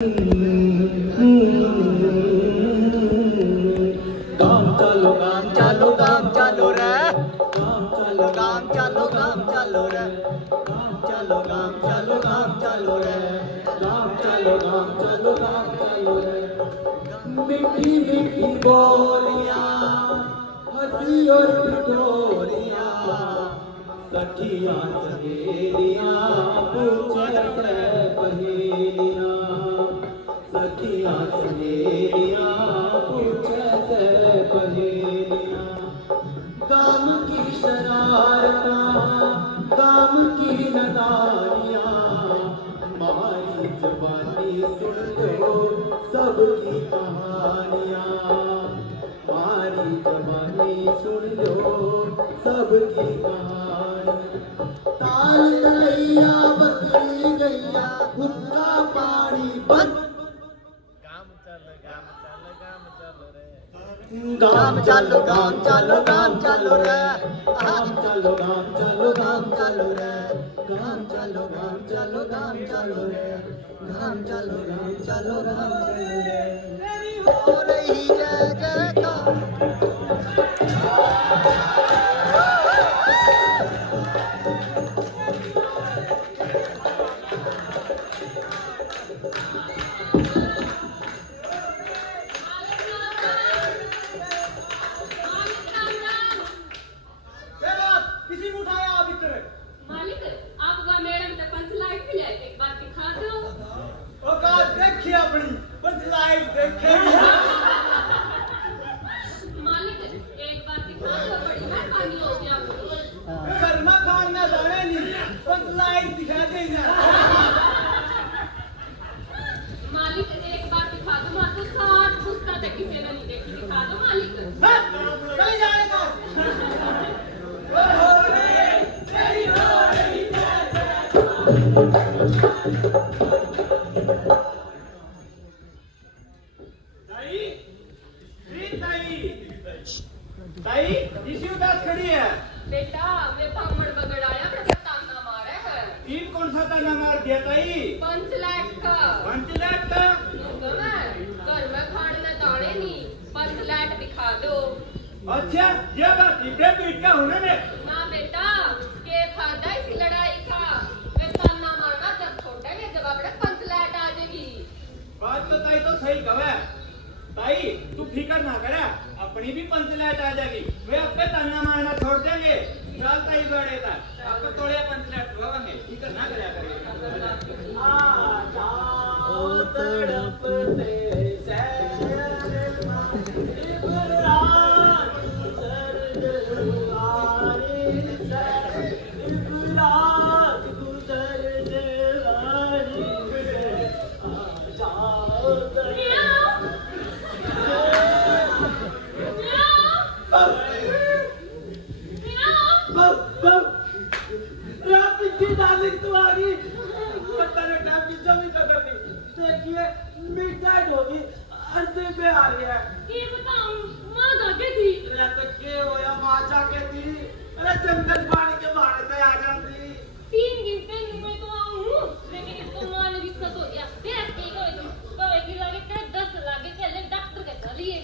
गाम चलो गाम चलो गाम चलो रे, गाम चलो गाम चलो गाम चलो रे, गाम चलो गाम चलो गाम चलो रे, गाम चलो गाम चलो गाम चलो रे। मीठी मीठी बोलियां, हंसी और ठिठोलियां, सखियां सहेलियां पूछे से पहेलियां, सखियां सहेलियां पूछे से पहेलियां। गाम की शरारतां, गाम की नदानियां, मारी जवानी सुन लो सबकी कहानियां, मारी जवानी सुन लो सबकी कहानियां। ताल तलैया बकरी गैया हुक्का पानी बंद। गाम चलो गाम चलो गाम चलो रे, गाम चलो गाम चलो गाम चलो रे, गाम चलो गाम चलो गाम चलो रे, गाम चलो गाम चलो गाम चलो रे। मेरी हो रही जय जयकार। देखिए अपनी पंचलाइट देखेगी। मालिक एक बार दिखा दो, बड़ी मेहरबानी होगी आपकी। शर्मा खान ना जाने नहीं, पंचलाइट दिखा देगा। मालिक एक बार दिखा दो, मैं तो 60 पुस्तक तक किसी ने नहीं देखी, दिखा दो मालिक। नहीं जाएगा। ताई इसी उदास खड़ी है। बेटा मैं भामड़ बगड़ आया, मेरा ताना मारा है। तीन कौन सा ताना मार दिया ताई? 5 लाख का। 5 लाख का? घर में खाने में दाने नहीं, 5 लाख दिखा दो। अच्छा ये बात इतने पीट का होने में? ना बेटा के फायदा इसी लड़ाई का, मैं ताना मारना जब छोटा है जब अपने 5 लाख आ जाएगी। बात तो ताई तो सही कहे। ताई तू फिकर ना करे, अपनी भी 5 लाख आ जाएगी, वे अपने ताना मारना छोड़ देंगे। चल ताई बड़े था आपको तोड़े 5 लाख होंगे, फिकर ना करे करेगा। आ जाओ तड़पते होगी अर्धे पे आ रही है। ये बताऊं मां जाके थी। अरे तो के होया मां जाके थी? अरे जंगल पानी के बाहर से आ जाती। 3 घंटे में तो आऊं, लेकिन इसको मां ने गुस्सा तो दिया। देख के गए तो कहे कि लगे के 10 लागे चले डॉक्टर के चलिए।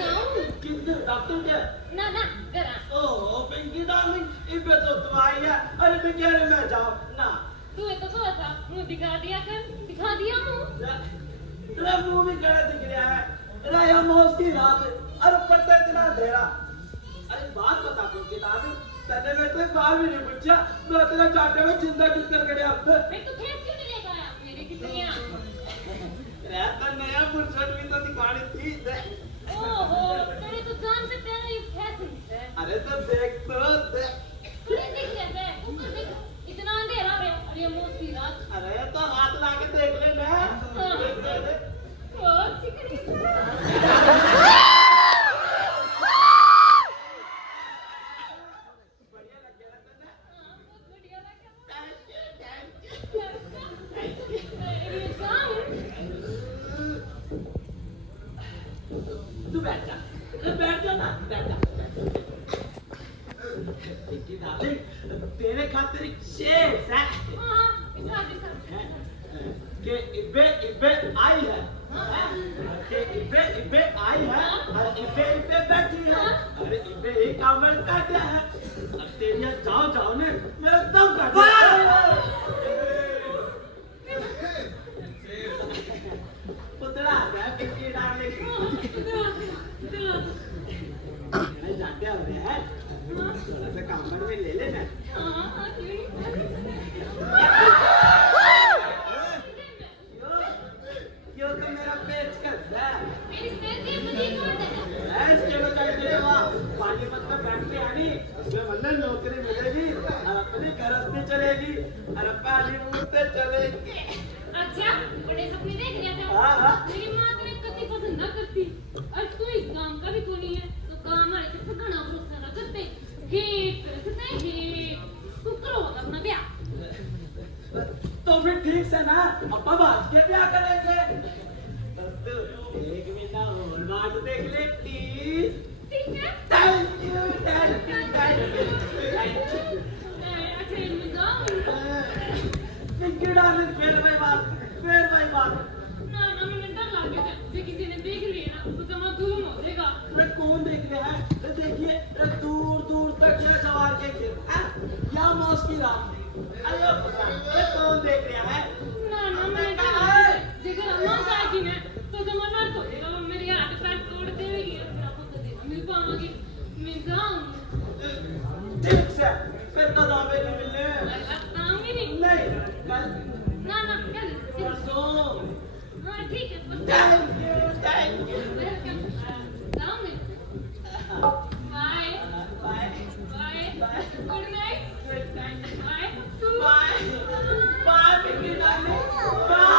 जाऊं किधर डॉक्टर के? ना ना करा। ओह पिंकी डार्लिंग इबे तो दवाई है। अरे मैं कह रही मैं जाओ ना। तू ये तो कहा था मुंह दिखा दिया कर, दिखा दिया मुंह। तेरा मुंह भी गड़ा दिख रहा है। अरे यह मौत की रात है, अरे पड़ता इतना अंधेरा। अरे बात बता पिंकी डार्लिंग, तने में तो बाल भी नहीं पूछा, मैं तेरा चाटे में जिंदा किधर गया अब? मैं तो खेत क्यों नहीं लेकर आया मेरे कितनियां? रहता नया फुर्सत भी तो दिखानी थी। ओहो तेरे तो जान से तेरा ये फैशन है। अरे तो देख तो देख। अरे देख कैसे ऊपर देख, इतना अंधेरा है और ये मौत की रात। अरे तो हाथ ला के देख ले ना। बहुत चिकनी है। बढ़िया लग गया ना? हां बहुत बढ़िया लगा। तू बैठ जा। इब्बे आई है, के इब्बे इब्बे आई है और इब्बे इब्बे बैठी है। अरे इब्बे ही कामल काटे है। अब तेरी जाओ जाओ ने मेरा दम काट दिया। पुतला है पिंकी डार्लिंग। मैं जाते आ रहे हैं, थोड़ा सा कामल में ले लेना। क्यों तो मेरा पेट कस है। पानीपत में फैक्ट्री आनी, उसमें मतलब नौकरी मिलेगी और अपनी गृहस्थी चलेगी और बॉलीवुड से चलेगी। अच्छा, बड़े सपने देख रहे थे। हाँ। मेरी माँ तुम्हें कभी पसंद ना करती और तू इस काम का भी कोई नहीं है, तो काम वाले से घना भरोसा ना करते। तू करो अपना ब्याह। तो फिर ठीक से ना अपा बात के ब्याह करेंगे। तो एक महीना और बात देख ले प्लीज। ठीक है। Thank you thank you thank you. अच्छा मैं जाऊँ। पिंकी डार्लिंग फिर वही बात। ना मैंने डर लग गया था, जे किसी ने देख लिया ना तो जमा धूम हो जाएगा। अरे कौन देख रहा है? अरे देखिए दूर दूर तक यह जवार के खेत है या मौस की रात। अरे कौन देख रहा है? ना मैंने डर लग गया देखो अम्मा जाएगी ना तो जमा ना तो देगा मेरे हाथ पैर तोड़ देगी और मेरा पुत्र देगा मिल पाऊंगी। मैं जाऊँ। ठीक से फिर कल आवेगी मिलने। आऊंगी नहीं। नहीं कल ना कल परसों। हाँ ठीक है। Thank you welcome. जाऊँ मैं। Bye bye good night. Bye bye Pinky darling bye.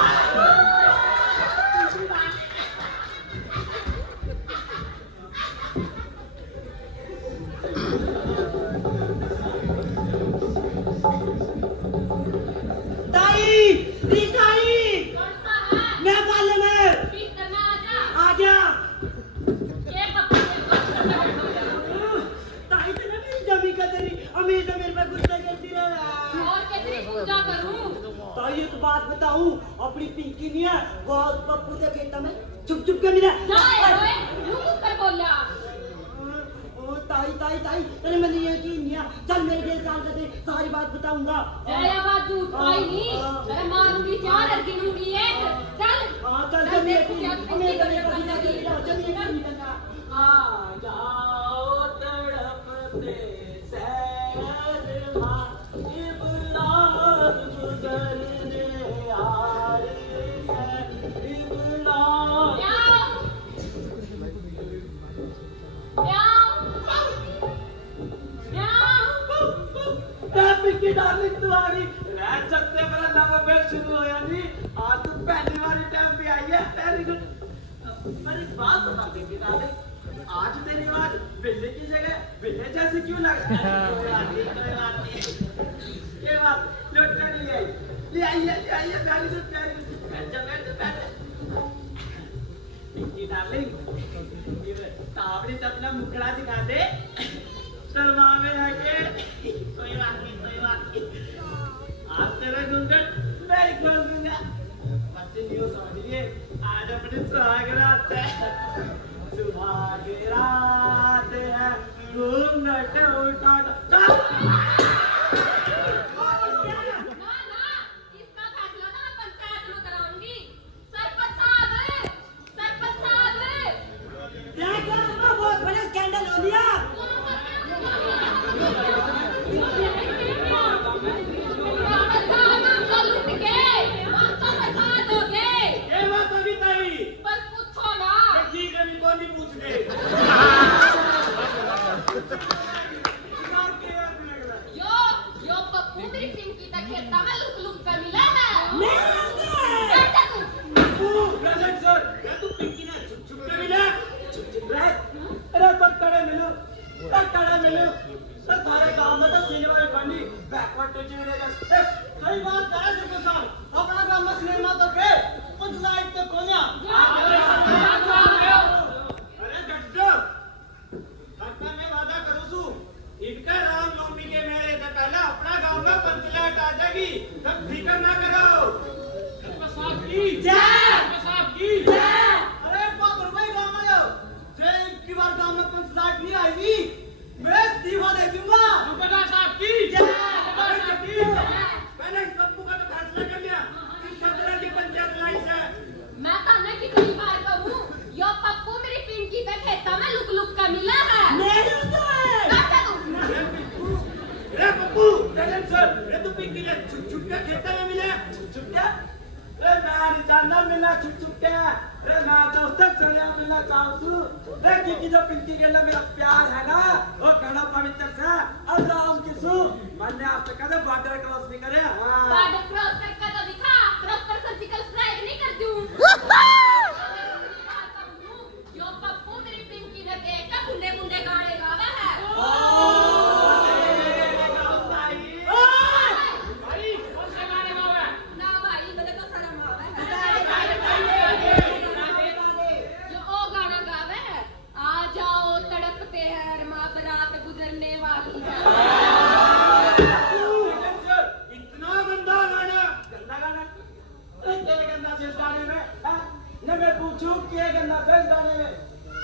बात बताऊं अपनी पिंकी नहीं है वो पप्पू के खेत में चुप चुप के मिला। ओ ताई तेरे मन ये की नहीं है। चल मेरे घर चल दे सारी बात बताऊंगा। मारूंगी चार और गिनूंगी एक। चल हां चल आ जाओ तड़पते सैरमा इबलाद गुजरने आ रही है इबलाद। पिंकी डार्लिंग तू आ गई। रह सकते मेरा नवा बैच शुरू होया नहीं। आज तू पहली बारी टाइम पे आई है। Very good. पर एक बात बता पिंकी डार्लिंग, आज तेरी आवाज बिल्ली की जगह बिल्ले जैसी क्यों लग रही है? कोई बात नहीं। ये बात लौटकर ले आई वेरी गुड बैठ जा। पिंकी डार्लिंग तावड़ी तो अपना मुखड़ा दिखा दे शर्मा में आके। कोई बात नहीं। आज तेरा घूंघट मैं ही खोल दूंगा। बच्चे न्यू समझ लिए आज अपने सुहाग रात है। सुहाग रात है घूंघट उठा इसका फैसला ना मैं पंचायत में कराऊंगी। सरपंच साहब क्या बहुत बड़ा स्कैंडल हो गया। ये बात अभी ताई बस पूछो ना। ठीक है कौन नहीं पूछ गए। यो पप्पू मेरी पिंकी का खेता में लुक कर मिला है। Present sir. क्या तू पिंकी ने छुप के मिला? छुप रहा। अरे पकड़े मिलो तो थारे गांव में तो सिनेमा में बनी बैकवर्ड टू जनरेशन। सही बात करे सरपंच साहब। अपना गांव में सिनेमा तो के कुछ लाइट तो कोन्या। अरे गड्ढो हत्ता मैं वादा करूं सु इनका रामनवमी के मेले से पहले अपना गांव में पंचलाइट आ जाएगी। तब फिक्र ना करो। सरपंच साहब की जय। जाना मिला छुप छुप के रे मैं दोस्त चले मिला चाहूँ रे की जो पिंकी के लिए मेरा प्यार है ना वो घना पवित्र से अल्लाह की सु मैंने आज तक कदम बॉर्डर क्रॉस नहीं करे हां बॉर्डर क्रॉस करके तो दिखा प्रॉपर सर्जिकल स्ट्राइक नहीं कर दूं यो पप्पू तेरी पिंकी ने देख के बुंदे बुंदे गाने गावा है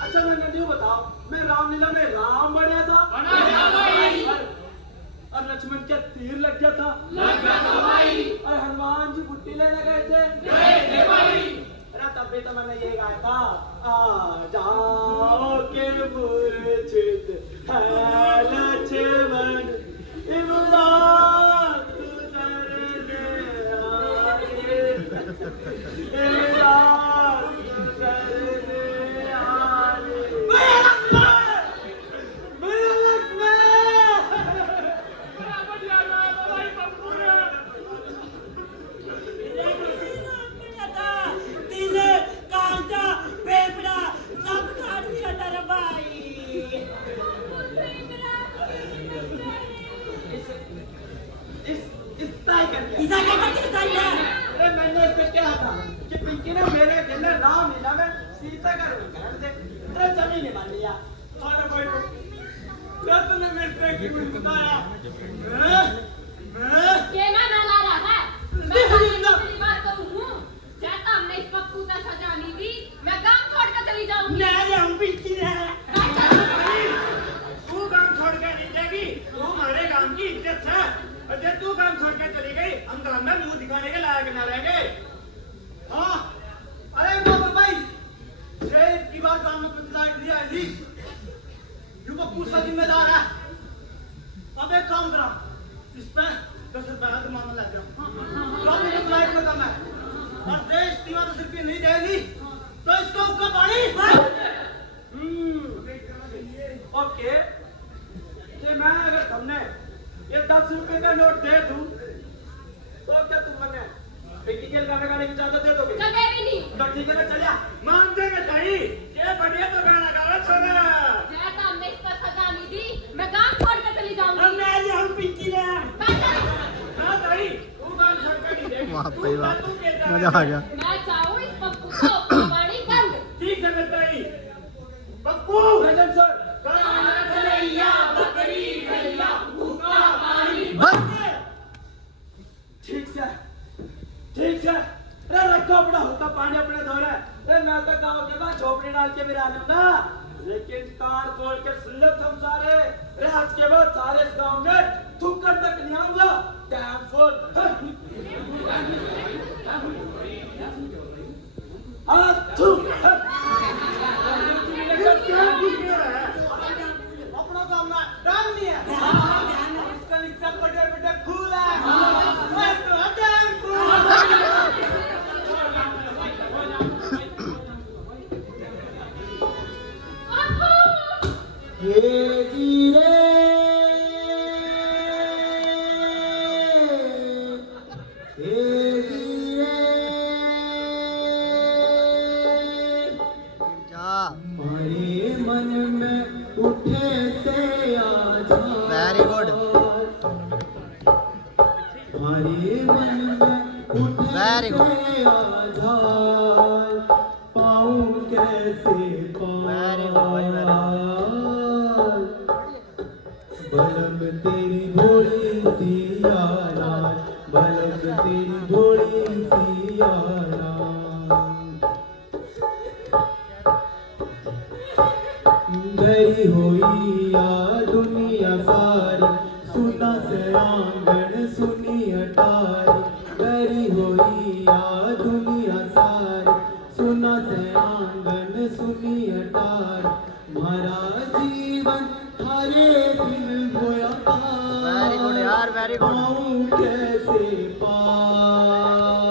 अच्छा मैं नहीं बताओ मैं रामलीला में राम बढ़िया था और लक्ष्मण के तीर लग गया था और हनुमान जी बुट्टी लेने गए थे अरे तब भी तो मैंने ये गाया था आ जाओ के मूर्छित है लक्ष्मण इमरान गुजरने आए इमरान गुजरने अरे मैंने इसको क्या था कि पिंकी ने मेरे दिल में नाम लीला में सीता का रोल कर दे अरे जमीन नहीं मान लिया और बैठो क्या तूने मेरे पे की बताया ये मैं ना ला रहा है मैं पहली बार कहूं चाहता हमने इस पप्पू का सजा नहीं दी मैं गांव छोड़ कर चली जाऊंगी नहीं हम पिंकी ने तू काम छोड़ के नहीं जाएगी तू हमारे गांव की इज्जत है और जब तू काम छोड़ के चली गई हम गांव में मुंह दिखाने के लायक ना रहेंगे हाँ अरे बाबा भाई ये की बार गांव में पंचायत नहीं आई थी यू को पूछना जिम्मेदार है अब एक काम करा इस पे 10 रुपए का मामला लग गया जो भी पंचायत में कम है और देश दीवार सिर्फ नहीं देगी तो इसको उसका पानी ओके कि मैं अगर तुमने ये 10 रुपए का नोट दे दूं तो क्या तुम मने पिंकी के गाने की इजाजत दे दोगे कभी भी नहीं तो ठीक है ना चलिया मान देंगे ताई ये बढ़िया तो गाना गाना छोड़ा चाहता हमने इसका सजा नहीं दी मैं गांव छोड़ कर चली जाऊंगी नहीं हम पिंकी ने हाँ ताई तू गान छोड़ कर नहीं देगी वाह भाई वाह मजा आ गया मैं चाहूं इस पप्पू को कहानी बंद ठीक है ताई पप्पू प्रेजेंट सर ठीक है अरे रखो अपना होता पानी अपने धोरे अरे मैं तो गाँव के बाद झोपड़ी डाल के भी रहने ना लेकिन कान खोल के सुन लो तुम सारे अरे आज के बाद सारे इस गाँव में थूककर तक नहीं आऊंगा डैम फुल अपना काम में डाल नहीं है इसका नीचे बड़े फूल है मैं तो डैम फुल ये जीरे हमारे मन में उठे से आज वेरी गुड हमारे मन में उठे वेरी गुड से आज पाऊं कैसे वेरी गुड बलम तेरी भोली सी यारा बलम तेरी भोली सी यारा गई हुई या दुनिया सारी सुना से आंगन सुनी अटारी गई हुई या दुनिया सारी सुना से आंगन सुनी अटारी हमारा जीवन हरे दिन होया वेरी गुड यार वेरी गुड पाऊं कैसे पार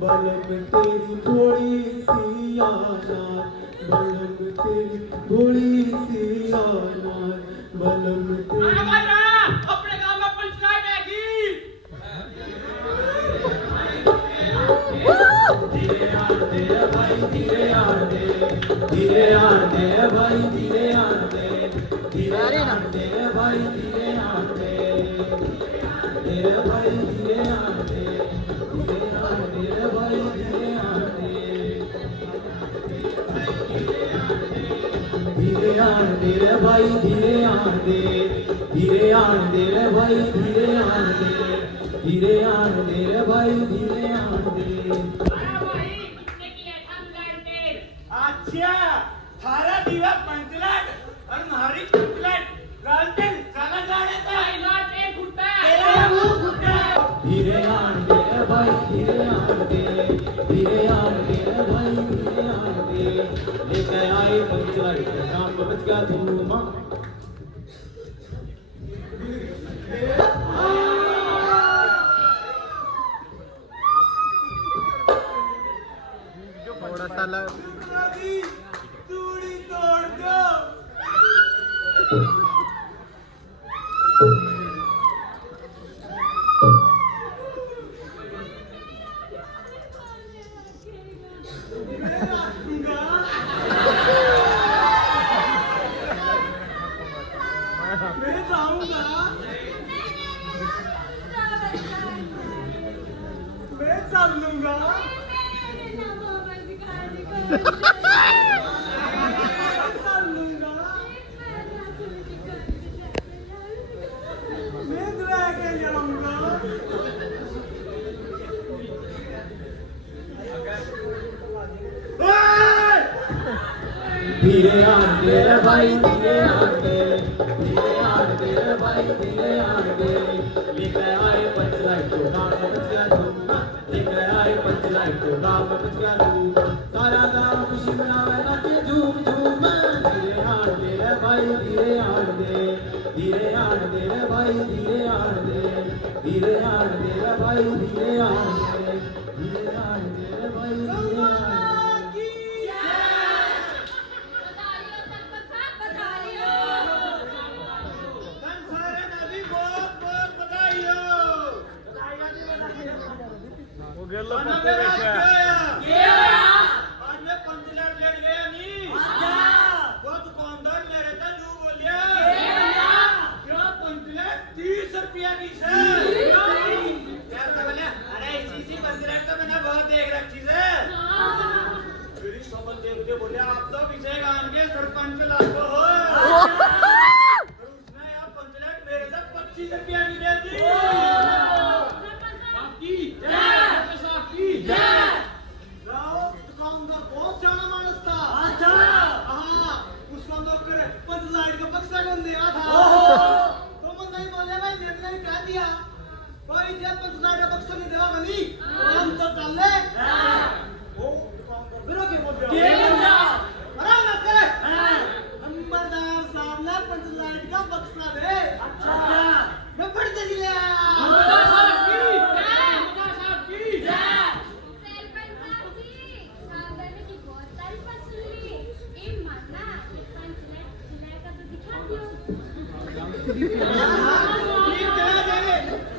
बलम तेरी थोड़ी सी आना, बलम तेरी थोड़ी सी आना, बलम तेरी। अपने गांव में पंचायत आएगी। धीरे आन दे भाई, धीरे आन दे, धीरे आन दे भाई, धीरे आन दे, धीरे आन दे भाई, धीरे आन दे, धीरे भाई, धीरे आन दे, धीरे आन दे भाई, धीरे आन दे, धीरे आन दे भाई, धीरे आन दे, धीरे आन दे भाई, धीरे आन दे, धीरे आन दे भाई, धीरे आन दे। अच्छा, थारा दीवा पंचलाट और हमारी पंचलाट गालतें चला जाने का लाट एक फुटा तेरा मुंह फुटा। धीरे आन दे भाई, धीरे आन दे, धीरे आन दे भाई, धीरे आन दे, लेके आई पंचलाट काम बच गया धूम। थोड़ा सा लग चूड़ी तोड़ दो। मैं जाऊंगा, मैं चल लूंगा, चल लूंगा, मैं लेके जाऊंगा। धीरे आन दे भाई, धीरे आन दे, धीरे आन दे भाई, धीरे आन दे, लेके आए पंचलाट तो गाँव में बच गया धूम, लेके आए पंचलाट तो गाँव में बच गया धूम, सारा गाँव खुशी मनावे नाचे झूम झूम। धीरे आन दे भाई, धीरे आन दे, धीरे आन दे भाई, धीरे आन दे, धीरे आन दे भाई, धीरे आन दे, धीरे आन दे भाई, धीरे आन दे। बोले आप तो विजय गांव के सरपंच लागो हो। उसने यहाँ पंचलाट मेरे तक 25 रुपया की दे दी। दुकानदार बहुत जाना मानस था। अच्छा, हाँ, उसको नौकर पंचलाट का बक्सा कौन दिया था? तो मन नहीं बोले भाई, देवने ने कह दिया भाई जब पंचलाट का बक्सा नहीं देवा बनी हम तो चल ले। वो दुकानदार बिरो के बोल दिया आराम ना करे। नंबरदार साहब ने पंचलाट का बक्सा दे। अच्छा, मैं फट दे लिया।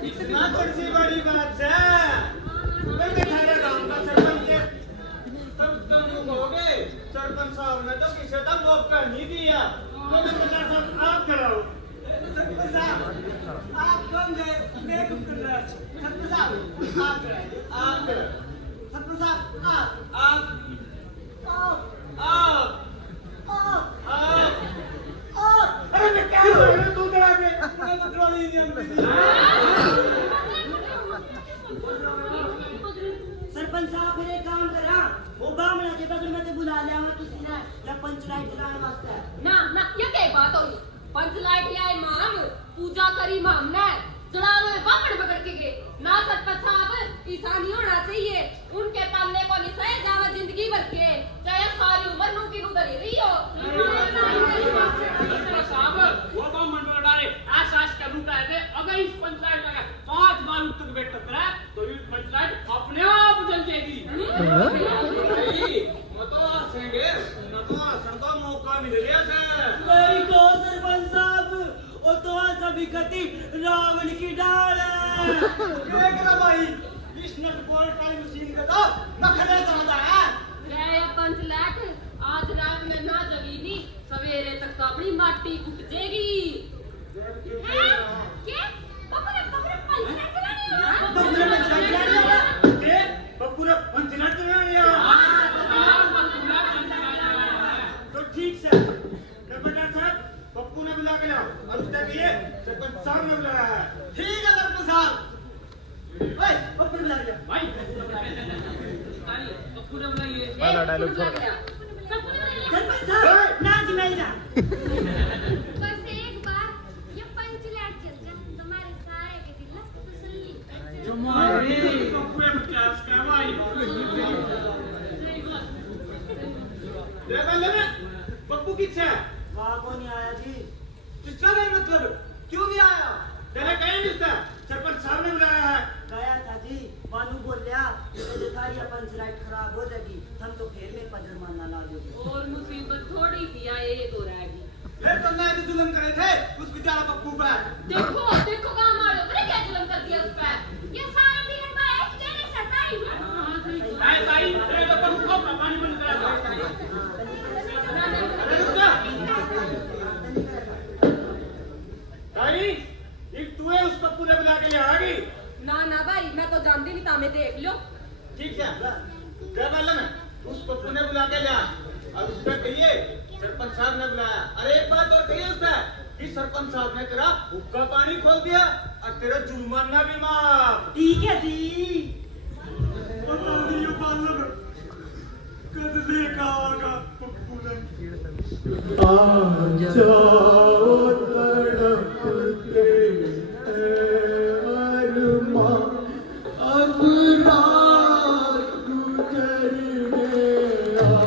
इतना थोड़ी सी बड़ी बात है। मैं तुम्हारे गांव का सरपंच है, तब तुम कहोगे सरपंच साहब ने तो किसी तक मौका नहीं दिया। तो मैं साहब आप कराओ। सरपंच साहब आप कौन गए? मैं कुछ कर रहा। सरपंच साहब आप कराइए, आप कराइए। सरपंच साहब आप अरे मैं क्या बोल रहा हूँ? तू करा के मैं तो ट्रॉली नहीं आती। सरपंच साहब फिर एक काम करा, वो बामणा के बगल में ते बुला लिया किसी ने या पंचलाट चलाने वास्ते। ना ना ये क्या बात होगी? पंचलाट लाए माम पूजा करी माम ने जड़ावे में बापड़ पकड़ के गए ना। सरपंच साहब ऐसा नहीं होना चाहिए। उनके पालने को नहीं सहे जावे जिंदगी भर के, चाहे सारी उम्र नू की नू धरी रही हो। साहब वो बामण में डाले आस का रूप है। अगर इस पंचायत का 5 बार तक बैठ टकरा तो ये पंचायत अपने आप जल जाएगी। गति रावण की डाल देख रहा भाई इस नट बोल्ट वाली मशीन का तो नखरे ज्यादा है। ये पंच लाख आज रात में ना जगी नी सवेरे तक तो अपनी माटी कुट जाएगी। क्या बकरे बकरे पंच लाख पूरा पंचनाट तो ठीक से सरपंच साहब पप्पू ने बुला के लाओ और उसके लिए सरपंच साहब ने बुलाया है। ठीक है सरपंच साहब। ओए पप्पू ने बुला लिया भाई पप्पू ने बुलाइए। वाला डायलॉग छोड़ सरपंच साहब ना जी मैं जा बस एक बार ये पंच लाख चल जा तुम्हारे सारे के दिल तसल्ली तुम्हारी पप्पू ने क्या क्या भाई ले पप्पू किससे है? वहाँ कौन नहीं आया जी किसका नहीं मतलब क्यों नहीं आया? तेरे कहीं नहीं सरपंच साहब ने बुलाया है। गया था जी बानू बोल लिया ये पंच लाइट खराब हो जाएगी हम तो फिर में पजर मारना ला दोगे और मुसीबत थोड़ी सी आए तो रहेगी। फिर तो मैं जुल्म करे थे उस बेचारा पप्पू पर। देखो देखो काम मारो मैंने क्या जुल्म कर दिया उस पर। ये सारे बिगड़ पाए एक तेरे सताई भाई भाई तेरे तो पप्पू को पानी बंद करा दो। अरे रुक जा ताई एक तू है उस पप्पू ने बुला के ले आ गई। ना ना भाई मैं तो जानती नहीं था मैं देख लो। ठीक है क्या मालूम है उस पप्पू ने बुला के लिया और उसका कहिए सरपंच साहब ने बुलाया। अरे एक बात और कहिए उसका कि सरपंच साहब ने तेरा हुक्का पानी खोल दिया और तेरा जुर्माना भी माफ। ठीक है जी पता नहीं ये मालूम कद लेकर आएगा पप्पू ने।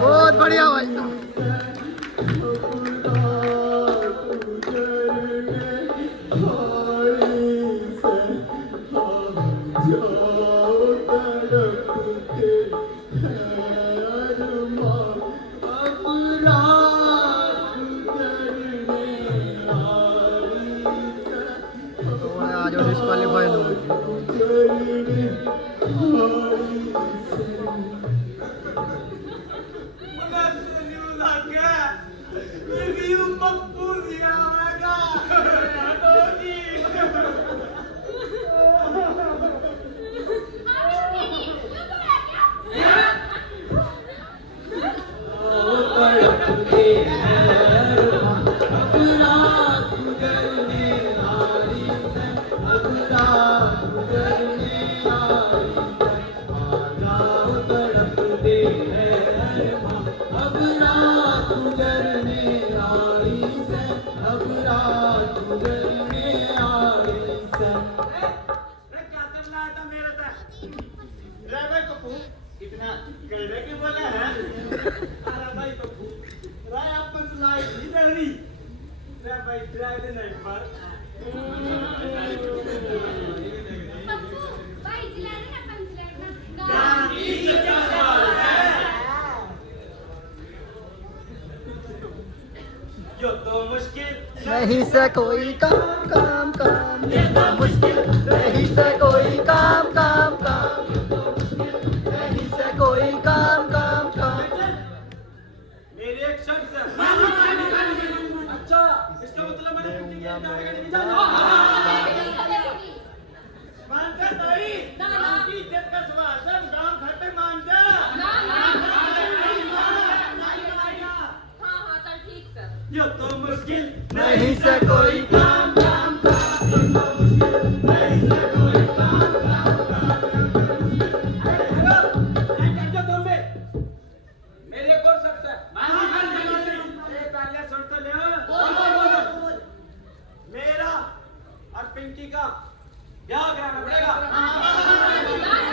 बहुत बढ़िया भाई साहब। तो आज डिस्क्वालीफाई पप्पू दिया आएगा ड्राइवर पप्पू इतना गड़बड़ क्यों बोला है? अरे भाई पप्पू राय अपन लाइट नहीं दे रही रे भाई ड्राइव नहीं पर पप्पू भाई जिला ना पंच लाख ना यो तो मुश्किल नहीं से कोई काम ये तो मुश्किल नहीं से कोई काम नहीं से कोई काम मेरी एक शर्त है। अच्छा इसका मतलब मैंने पिंकी के डाले नहीं जाना। मान जा ताई ना, ना। आपकी इज्जत का सवाल सब गांव घर पे मान जा। ना ना हाँ हाँ चल ठीक सर। यो तो मुश्किल नहीं से कोई काम मेरे कौन सकता है? अरे पहले सुन तो ले। मेरा और पिंकी का ब्याह कराना पड़ेगा। ना, ना,